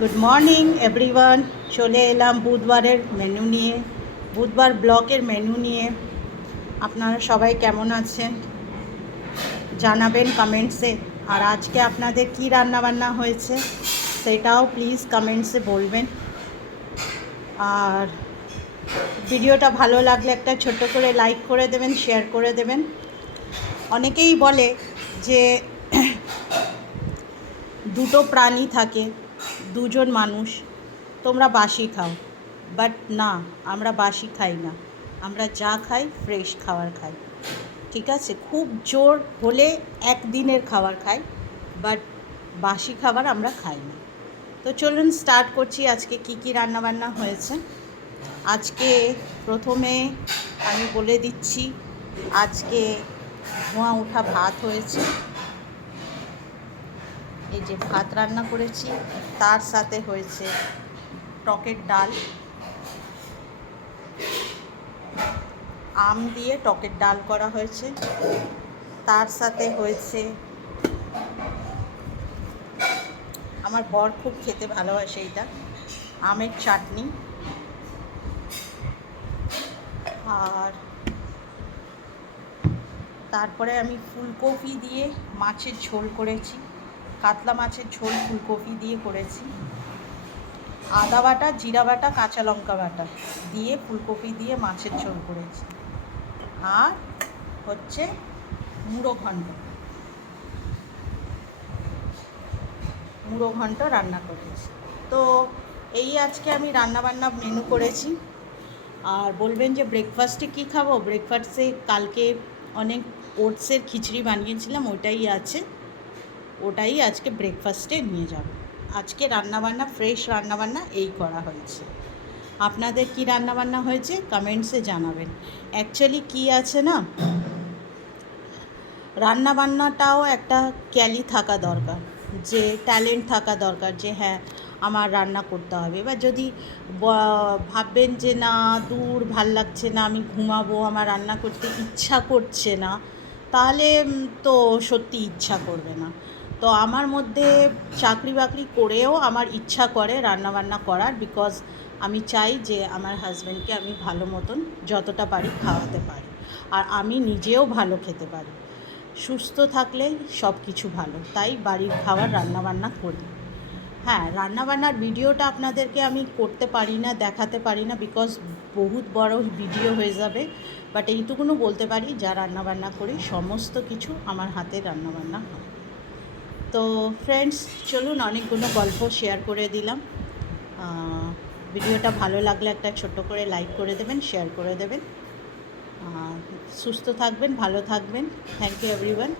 Good morning everyone. চলে এলাম বুধবারের মেনু নিয়ে, বুধবার ব্লকের মেনু নিয়ে। আপনারা সবাই কেমন আছেন জানাবেন কমেন্টসে। আর আজকে আপনাদের কি রান্নাবান্না হয়েছে সেটাও প্লিজ কমেন্টসে বলবেন। আর ভিডিওটা ভালো লাগলে একটা ছোট্ট করে লাইক করে দেবেন, শেয়ার করে দেবেন। অনেকেই বলে যে দুটো প্রাণী থাকে, দুজন মানুষ, তোমরা বাসি খাও। বাট না, আমরা বাসি খাই না, আমরা যা খাই ফ্রেশ খাবার খাই। ঠিক আছে, খুব জোর হলে একদিনের খাবার খাই, বাট বাসি খাবার আমরা খাই না। তো চলুন স্টার্ট করছি আজকে কি কি রান্নাবান্না হয়েছে। আজকে প্রথমে আমি বলে দিচ্ছি, আজকে ধোঁয়া ওঠা ভাত হয়েছে। এই যে ভাত রান্না করেছি, তার সাথে হয়েছে টকের ডাল, আম দিয়ে টকের ডাল করা হয়েছে। তার সাথে হয়েছে, আমার বর খুব খেতে ভালোবাসে এইটা, আমের চাটনি। আর তারপরে আমি ফুলকপি দিয়ে মাছের ঝোল করেছি, কাতলা মাছের ঝোল ফুলকপি দিয়ে করেছি। আদা বাটা, জিরা বাটা, কাঁচা লঙ্কা বাটা দিয়ে ফুলকপি দিয়ে মাছের ঝোল করেছি। আর হচ্ছে মুড়ো ঘন্ট রান্না করেছি। তো এই আজকে আমি রান্নাবান্না মেনু করেছি। আর বলবেন যে ব্রেকফাস্টে কী খাবো, ব্রেকফাস্টে কালকে অনেক ওটসের খিচড়ি বানিয়েছিলাম, ওটাই আছে, ওটাই আজকে ব্রেকফাস্টে নিয়ে যাব। আজকে রান্নাবান্না, ফ্রেশ রান্নাবান্না এই করা হয়েছে। আপনাদের কি রান্নাবান্না হয়েছে কমেন্টসে জানাবেন। অ্যাকচুয়ালি কি আছে না, রান্নাবান্নাটাও একটা ক্যালি থাকা দরকার, যে ট্যালেন্ট থাকা দরকার, যে হ্যাঁ আমার রান্না করতে হবে। এবার যদি ভাববেন যে না দূর ভাল লাগছে না, আমি ঘুমাবো, আমার রান্না করতে ইচ্ছা করছে না, তাহলে তো সত্যি ইচ্ছা করবে না। তো আমার মধ্যে চাকরি বাকরি করেও আমার ইচ্ছা করে রান্নাবান্না করার, বিকজ আমি চাই যে আমার হাজব্যান্ডকে আমি ভালো মতন যতটা পারি খাওয়াতে পারি, আর আমি নিজেও ভালো খেতে পারি। সুস্থ থাকলে সব কিছু ভালো, তাই বাড়ির খাবার রান্নাবান্না করি। হ্যাঁ, রান্নাবান্নার ভিডিওটা আপনাদেরকে আমি করতে পারি না, দেখাতে পারি না, বিকজ বহুত বড় ভিডিও হয়ে যাবে। বাট এইটুকুনও বলতে পারি, যা রান্নাবান্না করি সমস্ত কিছু আমার হাতের রান্নাবান্না হয়। তো ফ্রেন্ডস, চলুন, অনেকগুলো গল্প শেয়ার করে দিলাম। ভিডিওটা ভালো লাগলে একটা ছোট্ট করে লাইক করে দেবেন, শেয়ার করে দেবেন। সুস্থ থাকবেন, ভালো থাকবেন। Thank you everyone.